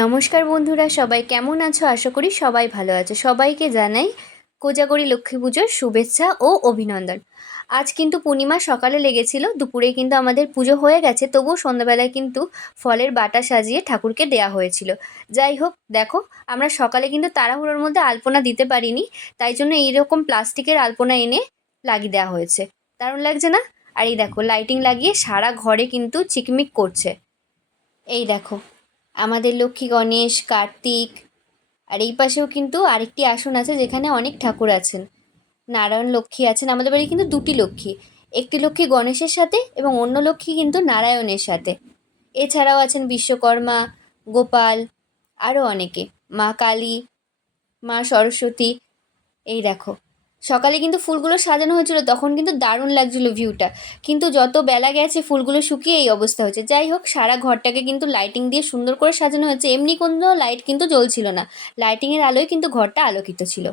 নমস্কার বন্ধুরা, সবাই কেমন আছো? আশা করি সবাই ভালো আছে। সবাইকে জানাই কোজাগরী লক্ষ্মী পুজোর শুভেচ্ছা ও অভিনন্দন। আজ কিন্তু পূর্ণিমা সকালে লেগেছিল, দুপুরে কিন্তু আমাদের পুজো হয়ে গেছে, তবুও সন্ধ্যাবেলায় কিন্তু ফলের বাটা সাজিয়ে ঠাকুরকে দেয়া হয়েছিল। যাই হোক, দেখো আমরা সকালে কিন্তু তাড়াহুড়োর মধ্যে আলপনা দিতে পারিনি, তাই জন্য এইরকম প্লাস্টিকের আলপনা এনে লাগিয়ে দেওয়া হয়েছে। দারুণ লাগছে না? আর এই দেখো লাইটিং লাগিয়ে সারা ঘরে কিন্তু চিকমিক করছে। এই দেখো আমাদের লক্ষ্মী গণেশ কার্তিক, আর এই পাশেও কিন্তু আরেকটি আসন আছে যেখানে অনেক ঠাকুর আছেন। নারায়ণ লক্ষ্মী আছেন, আমাদের বাড়ি কিন্তু দুটি লক্ষ্মী, একটি লক্ষ্মী গণেশের সাথে এবং অন্য লক্ষ্মী কিন্তু নারায়ণের সাথে। এছাড়াও আছেন বিশ্বকর্মা, গোপাল, আরও অনেকে, মা কালী, মা সরস্বতী। এই দেখো সকালে কিন্তু ফুলগুলো সাজানো হয়েছিল, তখন কিন্তু দারুণ লাগছিল ভিউটা, কিন্তু যত বেলা গেছে ফুলগুলো শুকিয়ে এই অবস্থা হয়েছে। যাই হোক, সারা ঘরটাকে কিন্তু লাইটিং দিয়ে সুন্দর করে সাজানো হয়েছে, এমনি কোনো লাইট কিন্তু জ্বলছিল না, লাইটিংয়ের আলোয় কিন্তু ঘরটা আলোকিত ছিল।